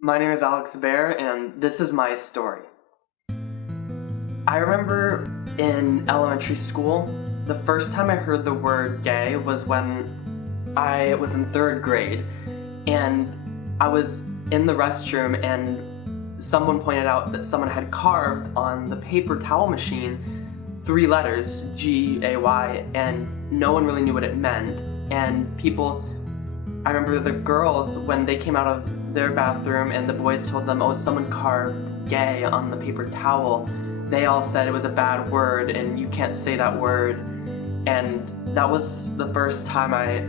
My name is Alex Bear, and this is my story. I remember in elementary school, the first time I heard the word gay was when I was in third grade, and I was in the restroom and someone pointed out that someone had carved on the paper towel machine 3 letters, G-A-Y, and no one really knew what it meant. And I remember the girls, when they came out of their bathroom and the boys told them, oh, someone carved gay on the paper towel, they all said it was a bad word and you can't say that word. And that was the first time I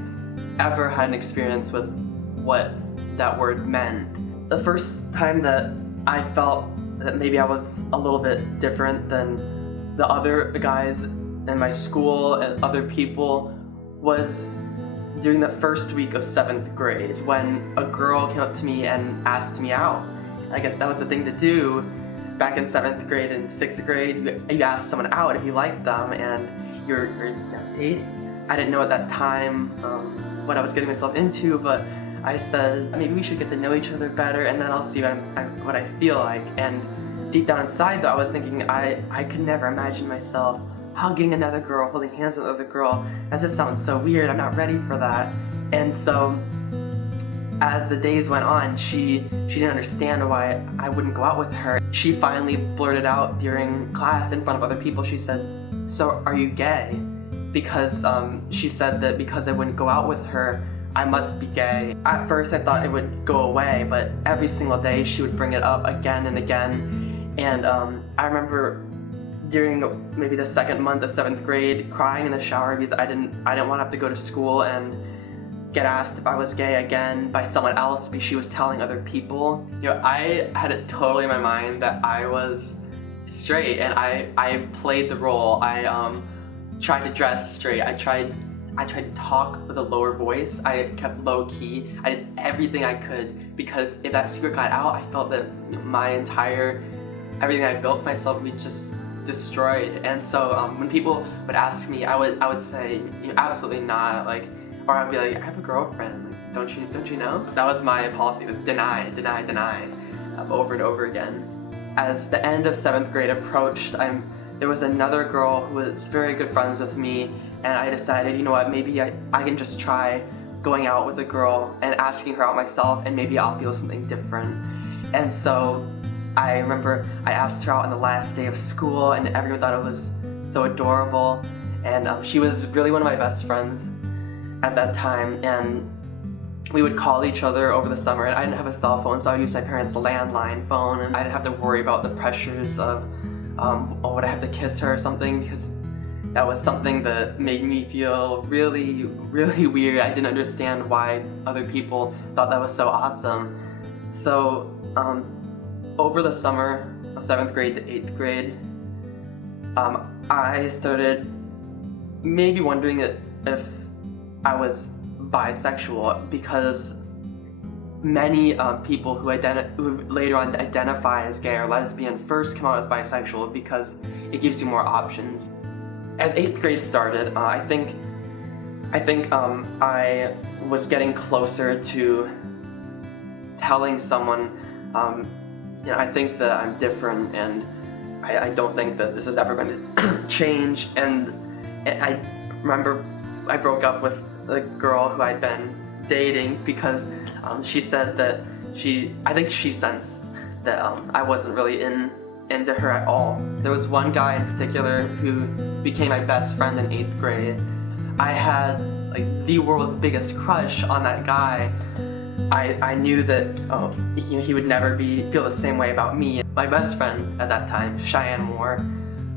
ever had an experience with what that word meant. The first time that I felt that maybe I was a little bit different than the other guys in my school and other people was during the first week of 7th grade, when a girl came up to me and asked me out. I guess that was the thing to do back in 7th grade and 6th grade. You asked someone out if you liked them and you're dating. I didn't know at that time what I was getting myself into, but I said, maybe we should get to know each other better and then I'll see what I feel like. And deep down inside though, I was thinking I could never imagine myself hugging another girl, holding hands with another girl. That just sounds so weird, I'm not ready for that. And so, as the days went on, she didn't understand why I wouldn't go out with her. She finally blurted out during class in front of other people, she said, so are you gay? Because she said that because I wouldn't go out with her, I must be gay. At first I thought it would go away, but every single day she would bring it up again and again. And I remember during maybe the second month of 7th grade, crying in the shower because I didn't want to have to go to school and get asked if I was gay again by someone else because she was telling other people. You know, I had it totally in my mind that I was straight, and I played the role. I tried to dress straight. I tried to talk with a lower voice. I kept low key. I did everything I could because if that secret got out, I felt that everything I built myself would be just destroyed. And so when people would ask me, I would say, absolutely not, or I'd be like, I have a girlfriend, don't you know? That was my policy, was deny, over and over again. As the end of 7th grade approached, there was another girl who was very good friends with me, and I decided, you know what, maybe I can just try going out with a girl and asking her out myself, and maybe I'll feel something different. And so I remember I asked her out on the last day of school, and everyone thought it was so adorable. And she was really one of my best friends at that time, and we would call each other over the summer. And I didn't have a cell phone, so I used my parents' landline phone, and I didn't have to worry about the pressures of, oh, would I have to kiss her or something, because that was something that made me feel really, really weird. I didn't understand why other people thought that was so awesome. So, over the summer of 7th grade to 8th grade, I started maybe wondering if I was bisexual, because many people who later on identify as gay or lesbian first come out as bisexual because it gives you more options. As 8th grade started, I think I was getting closer to telling someone, I think that I'm different, and I don't think that this is ever going to change. And I remember I broke up with the girl who I'd been dating because she said that I think she sensed that I wasn't really into her at all. There was one guy in particular who became my best friend in 8th grade. I had the world's biggest crush on that guy. I knew that he would never feel the same way about me. My best friend at that time, Cheyenne Moore,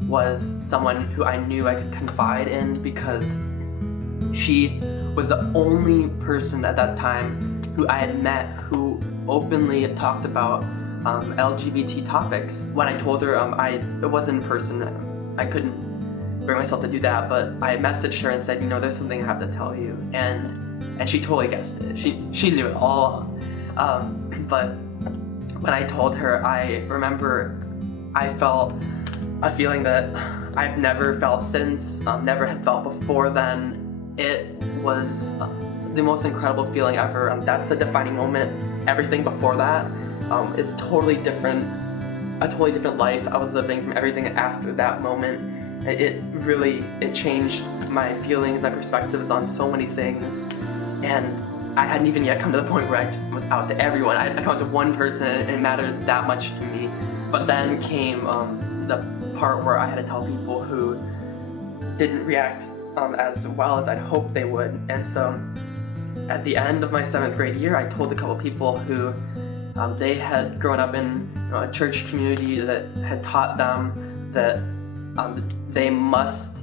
was someone who I knew I could confide in because she was the only person at that time who I had met who openly talked about LGBT topics. When I told her it wasn't in person, I couldn't bring myself to do that, but I messaged her and said, there's something I have to tell you. And she totally guessed it. She knew it all along. But when I told her, I remember I felt a feeling that I've never felt since, never had felt before then. It was the most incredible feeling ever. That's a defining moment. Everything before that is totally different, a totally different life I was living from everything after that moment. It changed my feelings, my perspectives on so many things, and I hadn't even yet come to the point where I was out to everyone. I come out to one person and it mattered that much to me. But then came the part where I had to tell people who didn't react as well as I'd hoped they would. And so at the end of my 7th grade year, I told a couple people who they had grown up in a church community that had taught them that they must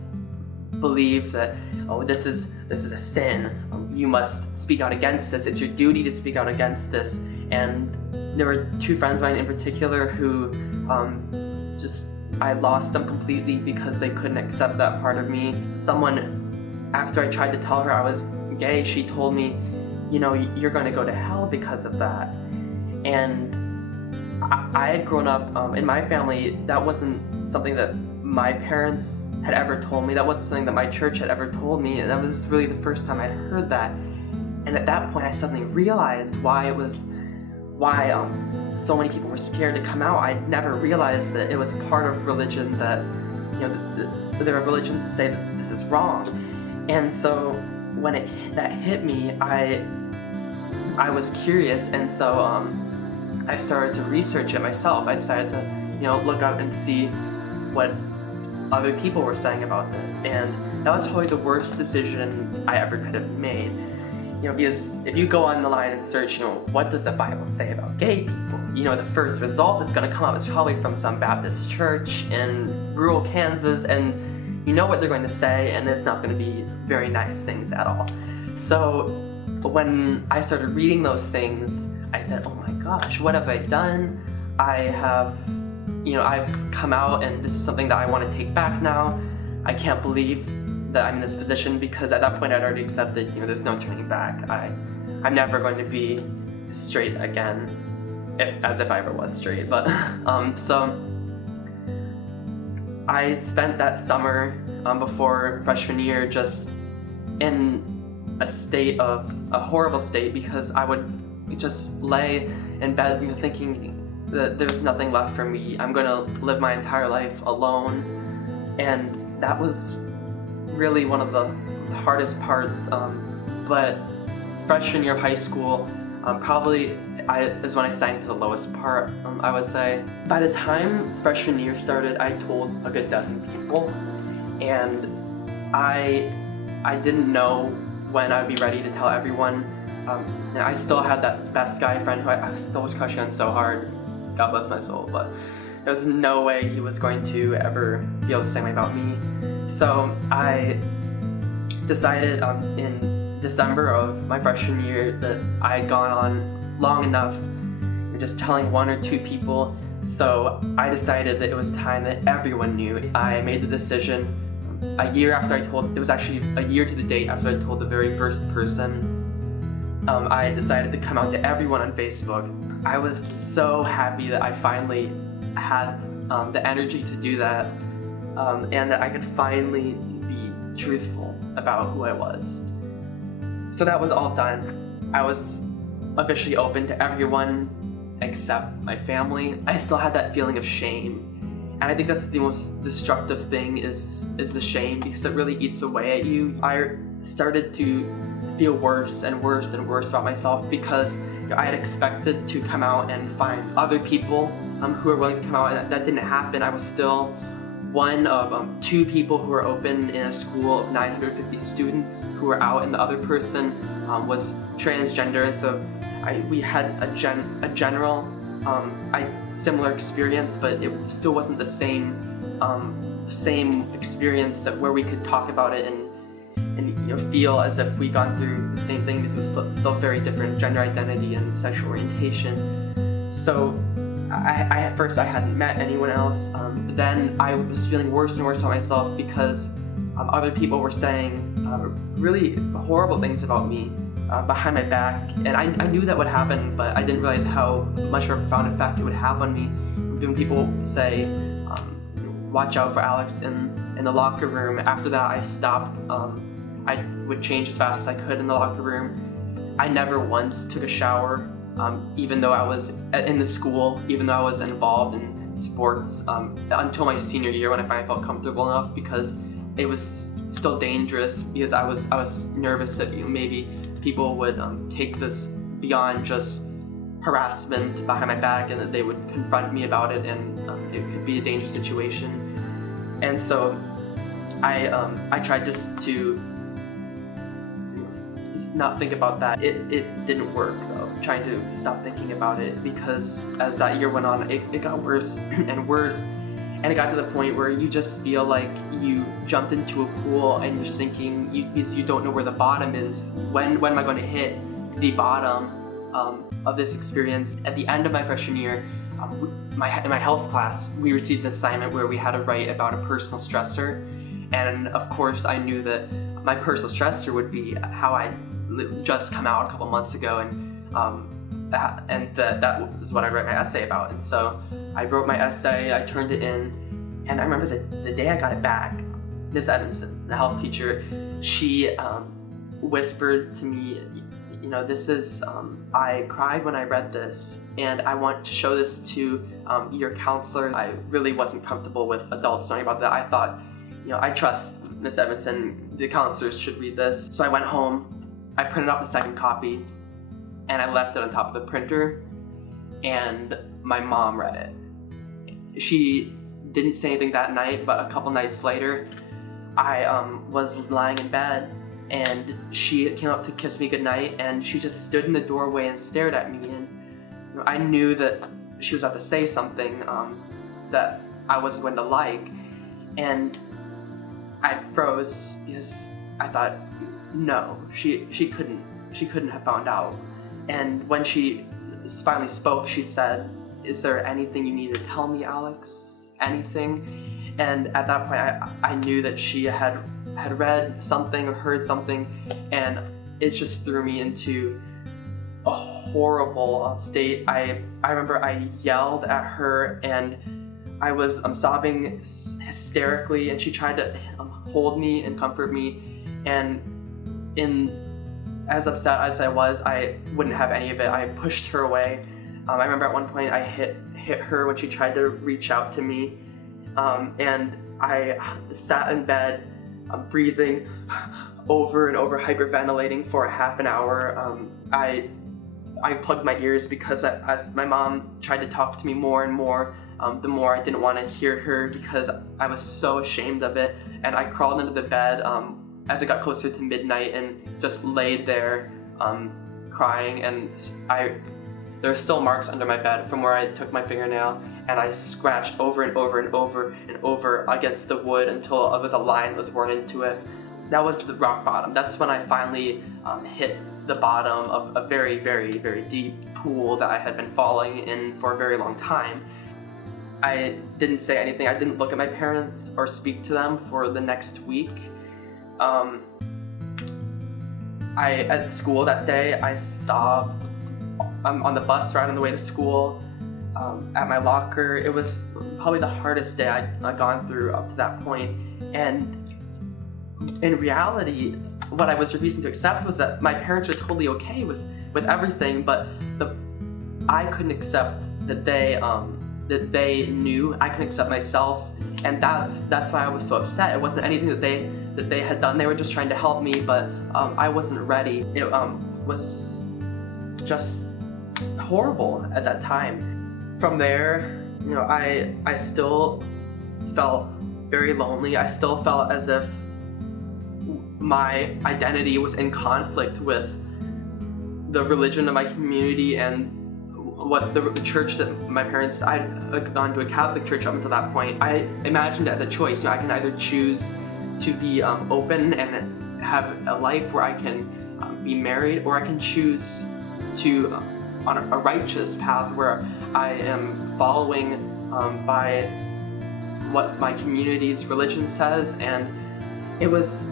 believe that, oh, this is a sin. You must speak out against this. It's your duty to speak out against this. And there were 2 friends of mine in particular who I lost them completely because they couldn't accept that part of me. Someone, after I tried to tell her I was gay, she told me, you're going to go to hell because of that. And I had grown up in my family. That wasn't something that my parents had ever told me. That wasn't something that my church had ever told me. And that was really the first time I'd heard that. And at that point, I suddenly realized why so many people were scared to come out. I'd never realized that it was part of religion that, there are religions that say that this is wrong. And so when that hit me, I was curious, and so I started to research it myself. I decided to, look up and see what other people were saying about this, and that was probably the worst decision I ever could have made. Because if you go on the line and search, what does the Bible say about gay people? The first result that's going to come up is probably from some Baptist church in rural Kansas, and you know what they're going to say, and it's not going to be very nice things at all. So when I started reading those things, I said, oh my gosh, what have I done? I've come out, and this is something that I want to take back now. I can't believe that I'm in this position, because at that point I'd already accepted, there's no turning back. I'm never going to be straight again, as if I ever was straight. But so I spent that summer before freshman year just in a horrible state, because I would just lay in bed thinking that there's nothing left for me. I'm going to live my entire life alone, and that was really one of the hardest parts. But freshman year of high school probably is when I sank to the lowest part, I would say. By the time freshman year started, I told a good dozen people, and I didn't know when I'd be ready to tell everyone. And I still had that best guy friend who I still was crushing on so hard, God bless my soul, but there was no way he was going to ever feel the same way about me. So I decided in December of my freshman year that I had gone on long enough just telling 1 or 2 people. So I decided that it was time that everyone knew. I made the decision a year after it was actually a year to the date after I told the very first person. I decided to come out to everyone on Facebook. I was so happy that I finally had the energy to do that, and that I could finally be truthful about who I was. So that was all done. I was officially open to everyone except my family. I still had that feeling of shame, and I think that's the most destructive thing is the shame, because it really eats away at you. I started to feel worse and worse and worse about myself, because I had expected to come out and find other people who were willing to come out, and that didn't happen. I was still one of 2 people who were open in a school of 950 students who were out, and the other person was transgender, and so we had a general similar experience, but it still wasn't the same experience where we could talk about it and feel as if we'd gone through the same thing, because it was still very different gender identity and sexual orientation. So at first I hadn't met anyone else. Then I was feeling worse and worse about myself, because other people were saying really horrible things about me behind my back, and I knew that would happen, but I didn't realize how much of a profound effect it would have on me. When people say, watch out for Alex in the locker room, after that I stopped. I would change as fast as I could in the locker room. I never once took a shower even though I was in the school, even though I was involved in sports until my senior year when I finally felt comfortable enough, because it was still dangerous, because I was nervous that maybe people would take this beyond just harassment behind my back, and that they would confront me about it, and it could be a dangerous situation. And so I tried just to not think about that. It didn't work though, trying to stop thinking about it, because as that year went on, it got worse and worse, and it got to the point where you just feel like you jumped into a pool and you're sinking, because you don't know where the bottom is. When am I going to hit the bottom of this experience? At the end of my freshman year, in my health class, we received an assignment where we had to write about a personal stressor, and of course I knew that my personal stressor would be how I just come out a couple months ago, and that was what I wrote my essay about. And so I wrote my essay, I turned it in, and I remember the day I got it back, Miss Evanson, the health teacher, she whispered to me, this is, I cried when I read this, and I want to show this to your counselor. I really wasn't comfortable with adults knowing about that. I thought, I trust Miss Evanson, the counselors should read this. So I went home, I printed out the second copy, and I left it on top of the printer, and my mom read it. She didn't say anything that night, but a couple nights later, I was lying in bed, and she came up to kiss me goodnight, and she just stood in the doorway and stared at me, and I knew that she was about to say something that I wasn't going to like, and I froze, because I thought, no, she couldn't have found out. And when she finally spoke, she said, "Is there anything you need to tell me, Alex? Anything?" And at that point, I knew that she had read something or heard something, and it just threw me into a horrible state. I remember I yelled at her, and I was sobbing hysterically, and she tried to hold me and comfort me, and as upset as I was, I wouldn't have any of it. I pushed her away. I remember at one point I hit her when she tried to reach out to me, and I sat in bed breathing over and over, hyperventilating for a half an hour. I plugged my ears, because as my mom tried to talk to me more and more, the more I didn't want to hear her, because I was so ashamed of it. And I crawled into the bed as it got closer to midnight, and just laid there crying. And there are still marks under my bed from where I took my fingernail, and I scratched over and over and over and over against the wood until it was a line that was worn into it. That was the rock bottom. That's when I finally hit the bottom of a very, very, very deep pool that I had been falling in for a very long time. I didn't say anything. I didn't look at my parents or speak to them for the next week. At school that day, I sobbed on the bus right on the way to school, at my locker. It was probably the hardest day I'd gone through up to that point. And in reality, what I was refusing to accept was that my parents were totally okay with everything, but I couldn't accept that they knew. I couldn't accept myself, and that's why I was so upset. It wasn't anything that they had done. They were just trying to help me, but I wasn't ready. It was just horrible at that time. From there, I still felt very lonely. I still felt as if my identity was in conflict with the religion of my community and what the church that my parents, I'd gone to a Catholic church up until that point. I imagined it as a choice. I can either choose to be open and have a life where I can be married, or I can choose to on a righteous path where I am following by what my community's religion says. And it was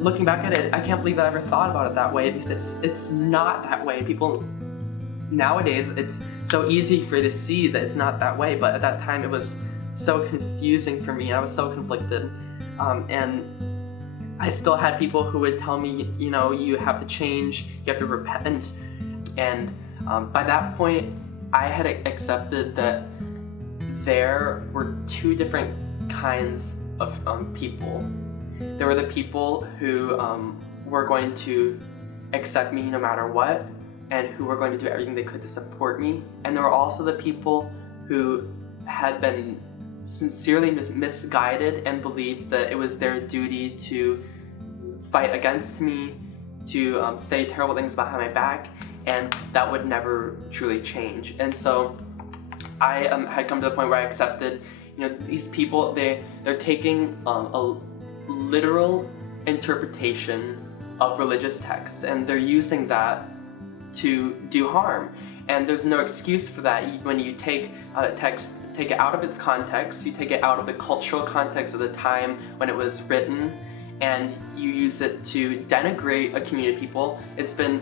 looking back at it, I can't believe I ever thought about it that way, because it's not that way. People nowadays, it's so easy for you to see that it's not that way, but at that time it was so confusing for me. I was so conflicted, and I still had people who would tell me, you have to change, you have to repent. And by that point, I had accepted that there were two different kinds of people. There were the people who were going to accept me no matter what, and who were going to do everything they could to support me. And there were also the people who had been sincerely misguided and believed that it was their duty to fight against me, to say terrible things behind my back, and that would never truly change. And so I had come to the point where I accepted, these people, they're taking a literal interpretation of religious texts, and they're using that to do harm. And there's no excuse for that. When you take a text, take it out of its context, you take it out of the cultural context of the time when it was written, and you use it to denigrate a community of people. It's been,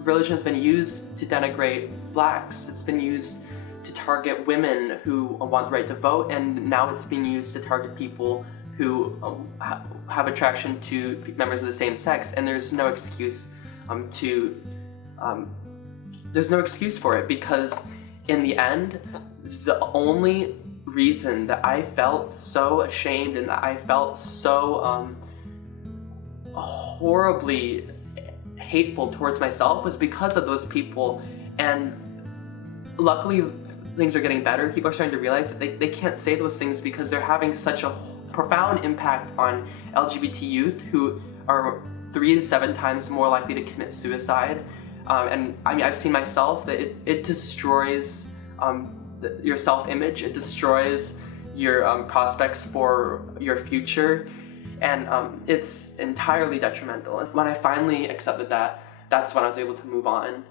religion has been used to denigrate blacks. It's been used to target women who want the right to vote, and now it's being used to target people who have attraction to members of the same sex. And there's no excuse there's no excuse for it, because in the end, the only reason that I felt so ashamed and that I felt so horribly hateful towards myself was because of those people. And luckily, things are getting better. People are starting to realize that they can't say those things because they're having such a profound impact on LGBT youth, who are 3 to 7 times more likely to commit suicide. And I mean, I've seen myself that it destroys your self-image, it destroys your prospects for your future, and it's entirely detrimental. When I finally accepted that, that's when I was able to move on.